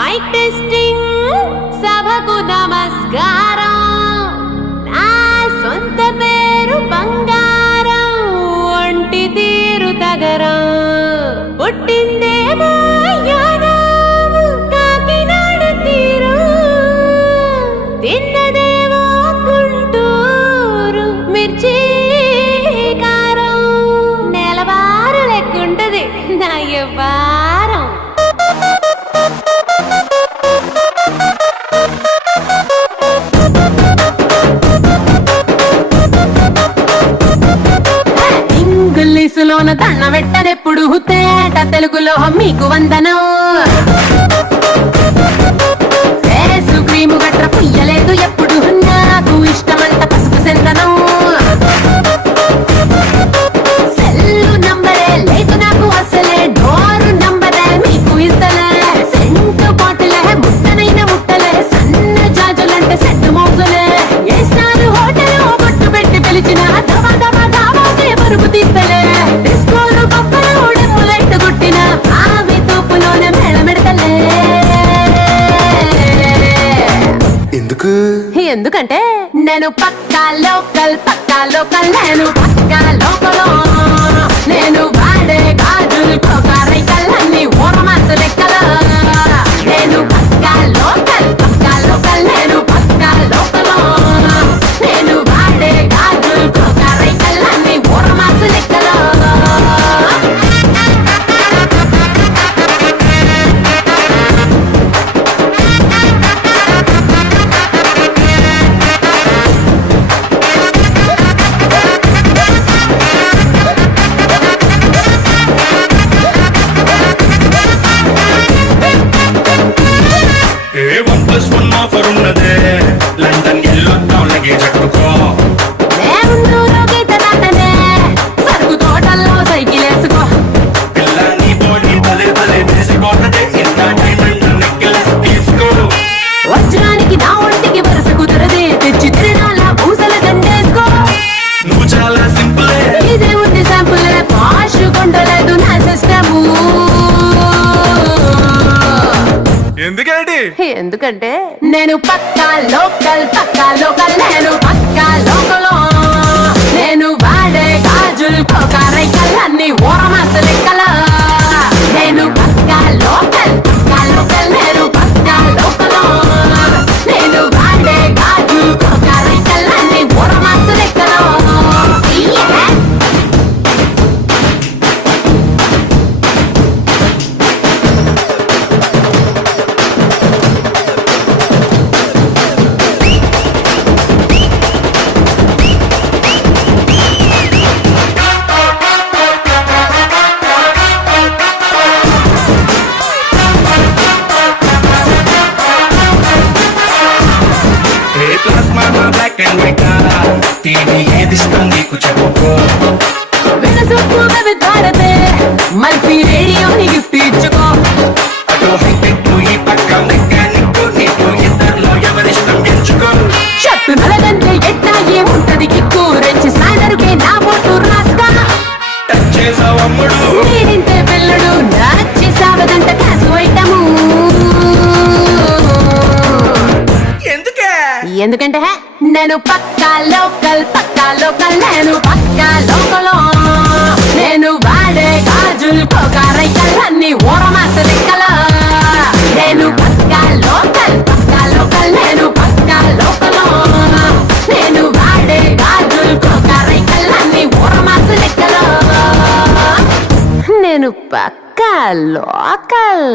Mic testing సభకు నమస్కారం. నా సొంత పేరు బంగారం, ఒంటి తీరు తగరం. పుట్టిందేమో యానాము, కాకినాడ తీరు. తిన్నదేమో గుంటూరు మిర్చి కారం. నెలవారు లెక్కుంటది నా వ్యవహారం. ఇంగ్లీషులోన దండ పెట్టనెప్పుడు, తేట తెలుగులో మీకు వందనం. ఫేసు క్రీము గట్ర పుయ్యలేదు ఎప్పుడు, నాకు ఇష్టమంట పసుపు సెందనం. సెల్లు నంబరే లేదు నాకు అసలే, డోరు నంబరే మీకు ఇస్తలే. సెంటు బాటిలే ముట్టనైన ముట్టలే, సన్న జాజులంటే సెట్ మోజులే. ఏ స్టార్ హోటల్ బొట్టు పెట్టి పిలిచిన దవా దవా దావాకే పరుపు తీస్తలే. డిస్కోలు గొప్పలు డెమ్ము లైట్ కొట్టిన ఆమె తోపులోనే మేళమెడతలే. ఎందుకంటే నేను పక్కా లోకల్, నేను పక్కా లోకల్. నేను వాడే గాజులు కోకారైకల్లన్నీ ఓరమాస లెక్కల. నేను పక్కా లోకల్, నేను పక్కా లోకల్. నేను వాడే గాజులు కోకారైకల్లన్నీ ఓరమాస లెక్కల. లండన్ ఎల్లో టౌన్ లగేజ్ అట్టుకో. సరుకు తోటల్లో సైకిల్ వేసుకో. పిల్ల నీ బాడీ భలే భలే వేసిపోతే ఇంత డైమండ్ నెక్లెస్ తీసుకో. వజ్రానికి నా ఒంటికి వరుస కుదరదే, తెచ్చి తిరణాల పూసల దండేసుకో. నువ్వు చాలా సింపుల్, ఇదే ఉంది శాంపుల్. పాష్ కొండలేదు నా సిస్టము. ఎందుకంటే నేను పక్కా లోకల్, నేను పక్కా లోకల్. నేను వాడే గాజులు కోకారైకల్లన్నీ ఓరమాస లెక్కల. నేను పక్కా లోకల్, నేను పక్కా లోకల్. నేను వాడే గాజులు కోకారైకల్లన్నీ ఓరమాస లెక్కల. బ్లాక్ అండ్ వైట్ టీవీ ఏది ఇష్టం నీకు చెప్పుకో. మల్పీ రేడియోని గిఫ్ట్ ఇచ్చుకో. అటు హైటెక్ ఈ పక్క మెకానిక్, నీకు ఇద్దరిలో ఎవరిష్టం ఎంచుకో. షర్టు నలగంటే ఎట్టా ఏముంటది కిక్కు, రెచ్చి స్నానరుకే నా బొట్టు రాస్తా. టచ్ చేసావు అమ్ముడు, నేనింతే పిల్లడు, నచ్చేసావదంట కాసు ఐటము. ఎందుకంటే నేను పక్కా లోకల్, నేను పక్కా లోకల్. నేను వాడే గాజులు కోకారైకల్లన్నీ ఓరమాస లెక్కల. నేను పక్కా లోకల్, నేను పక్కా లోకల్. నేను వాడే గాజులు కోకారైకల్లన్నీ ఓరమాస లెక్కల. నేను పక్కా లోకల్.